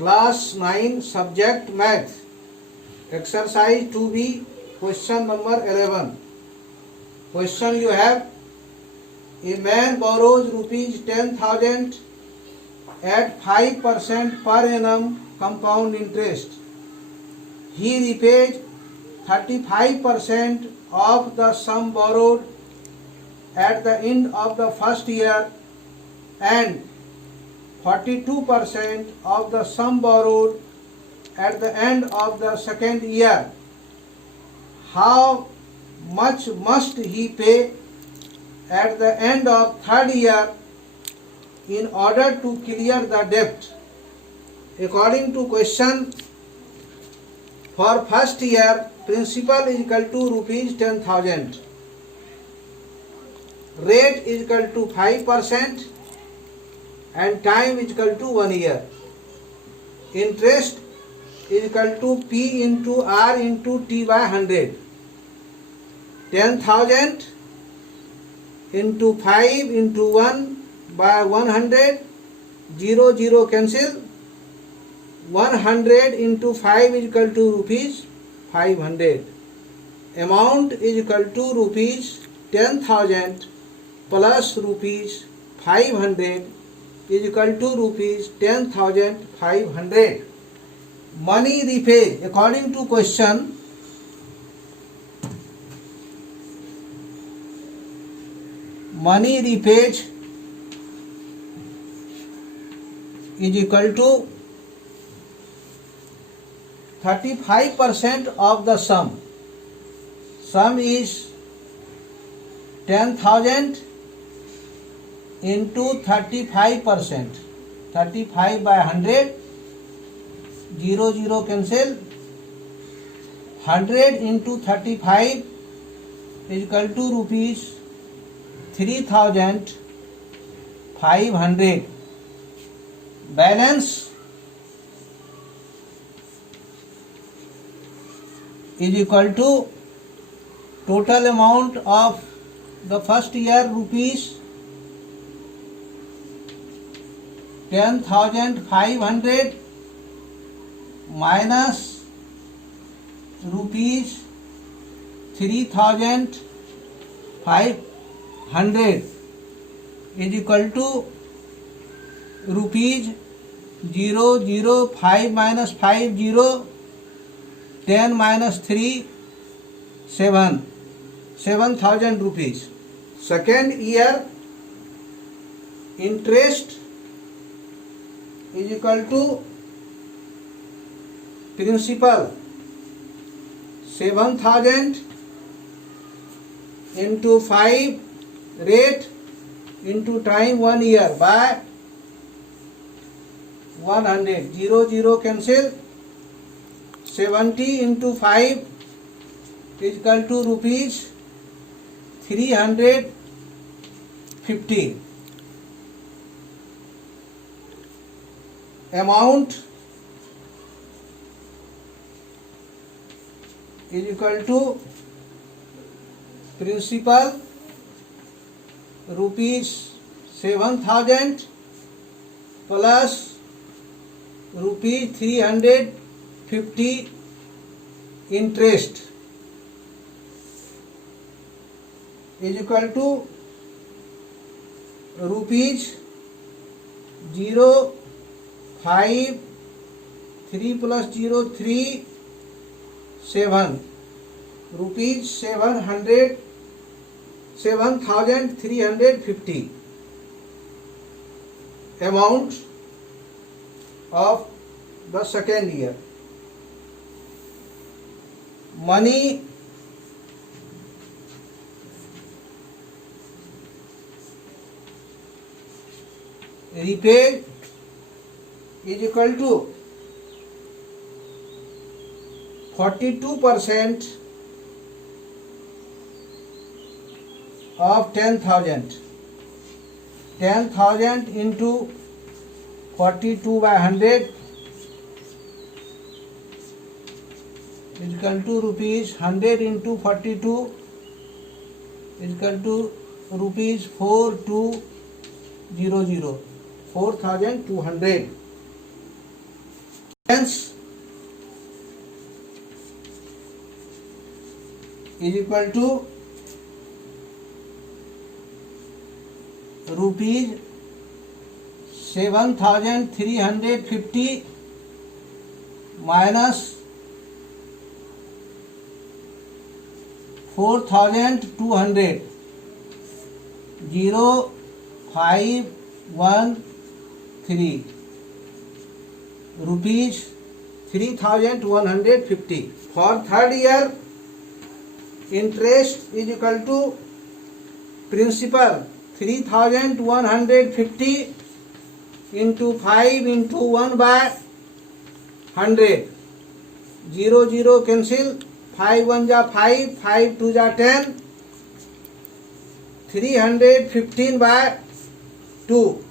Class 9 subject math. Exercise 2B, question number 11. Question you have: a man borrows rupees 10,000 at 5% per annum compound interest. He repays 35% of the sum borrowed at the end of the first year and 42% of the sum borrowed at the end of the second year. How much must he pay at the end of third year in order to clear the debt? According to question, for first year, principal is equal to rupees 10,000. Rate is equal to 5% and time is equal to 1 year. Interest is equal to P into R into T by 100. 10,000 into 5 into 1 by 100, 0 0 cancel. 100 into 5 is equal to rupees 500. Amount is equal to rupees 10,000 plus rupees 500 is equal to rupees 10,500. Money repaid. According to question, money repaid is equal to 35% of the sum. Sum is 10,000 into 35%. 35 by 100, 0 0 cancel. 100 into 35 is equal to rupees 3,500. Balance is equal to total amount of the first year rupees 10,500 minus rupees 3,500 is equal to rupees 0 0 5 minus 5 0, 10 minus 3 7, 7,000 rupees. Second year, interest is equal to principal 7,000 into 5 rate into time 1 year by 100, 0 0 cancel. 70 into 5 is equal to rupees 350. Amount is equal to principal rupees 7,000 plus rupees 350 interest is equal to rupees 0 5 3 plus 0 3 7 rupees 7,350. Amount of the second year. Money repaid is equal to 42% of 10,000. 10,000 into 42 by 100 is equal to rupees 100 into 42 is equal to rupees 4200, 4,200. is equal to rupees 7,350 minus 4,200 0513 rupees 3,150. For third year, interest is equal to principal 3,150 into 5 into 1 by 100. 0 0 cancel. 5 1 जा 5, 5 2 जा 10. 315 by 2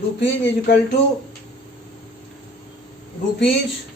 rupees is equal to rupees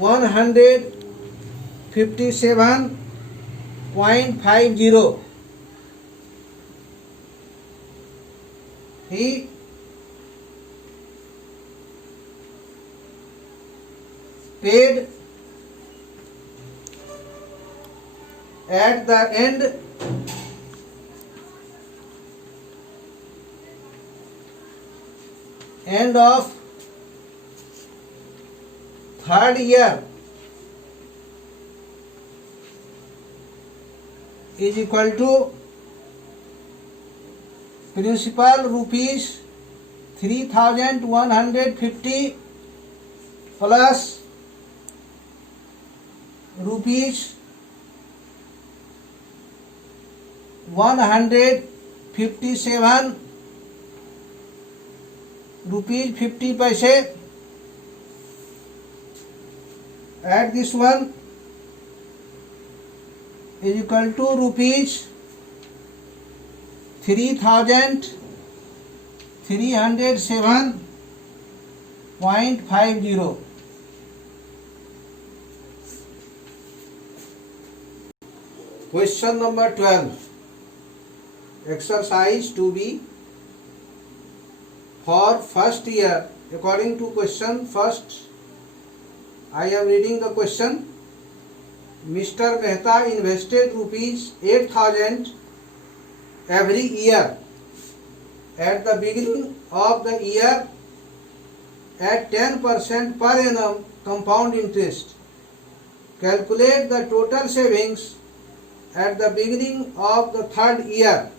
157.50. He paid at the end of third year is equal to principal rupees 3,150 plus rupees 157 rupees 50 paise. Add this one is equal to rupees 3,307.50. Question number 12. Exercise 2B. For first year, according to question, first I am reading the question. Mr. Mehta invested rupees 8,000 every year at the beginning of the year at 10% per annum compound interest. Calculate the total savings at the beginning of the third year.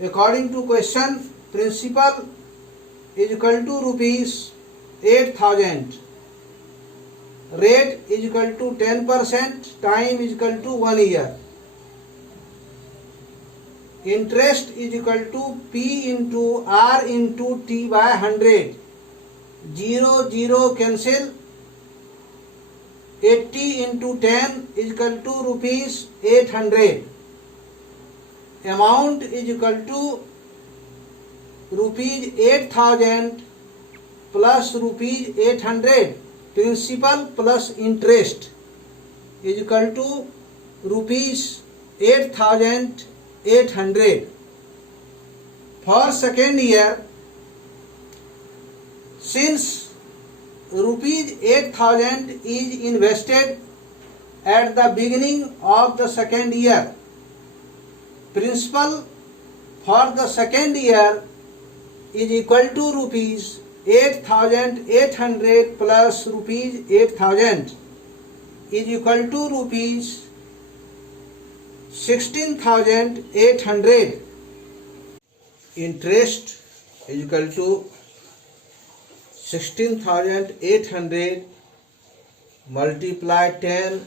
According to question, principal is equal to rupees 8,000. Rate is equal to 10%. Time is equal to 1 year. Interest is equal to P into R into T by 100. 0 0 cancel. 80 into 10 is equal to rupees 800. Amount is equal to rupees 8,000 plus rupees 800. Principal plus interest is equal to rupees 8,800. For second year, since rupees 8,000 is invested at the beginning of the second year, principal for the second year is equal to rupees 8,800 plus rupees 8,000 is equal to rupees 16,800. Interest is equal to 16,800 multiply 10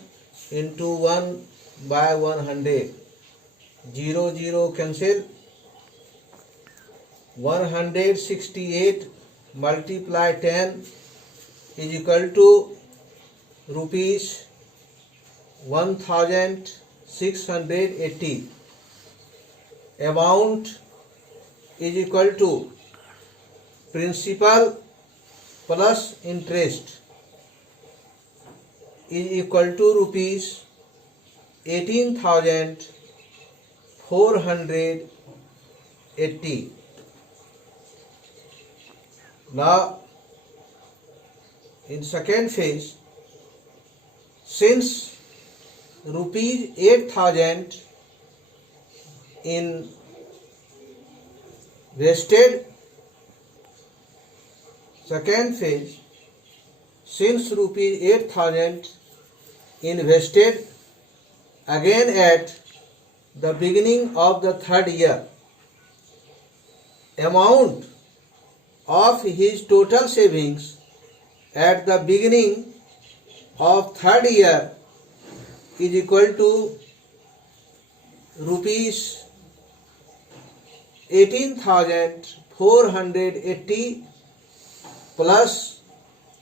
into 1 by 100. 0 0 cancel. 168 multiply 10 is equal to rupees 1,680. Amount is equal to principal plus interest is equal to rupees 18,480. Now In second phase, since rupees 8,000 invested, second phase, since rupees 8,000 invested again at the beginning of the third year, amount of his total savings at the beginning of third year is equal to rupees 18,480 plus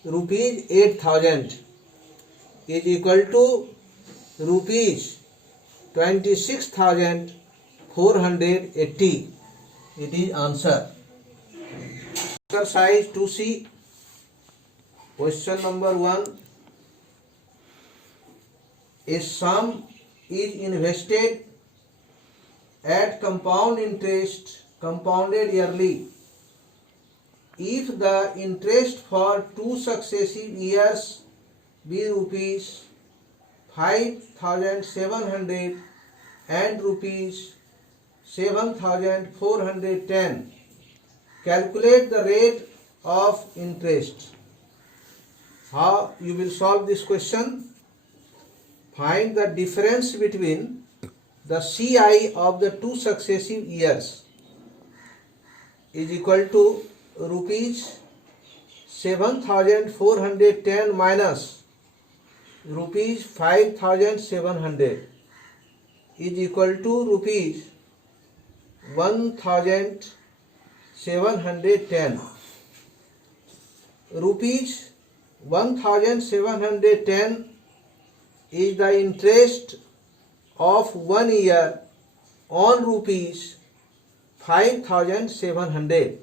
rupees 8,000 is equal to rupees 26,480. It is answer. Exercise 2C, question number 1. A sum is invested at compound interest compounded yearly. If the interest for 2 successive years be rupees 5,700 and rupees 7,410, calculate the rate of interest. How you will solve this question? Find the difference between the CI of the 2 successive years is equal to rupees 7,410 minus rupees 5,700 is equal to rupees 1,710. Rupees 1,710 is the interest of 1 year on rupees 5,700.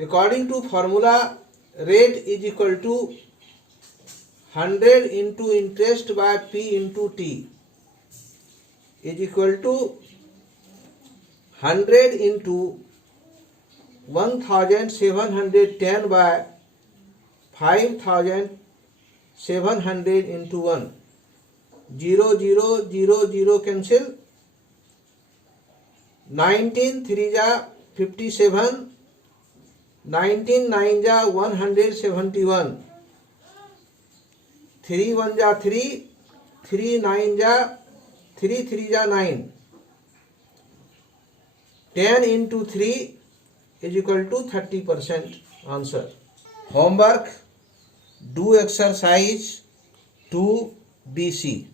According to formula, rate is equal to 100 into interest by P into T is equal to 100 into 1,710 by 5,700 into 1. 0, 0, 0, 0 cancel. 19 3 ja 57, 19 9 ja 171, 3 1 ja 3, 3 9 ja 3 3 ja 9. 10 into 3 is equal to 30%. Answer. Homework: do exercise 2BC.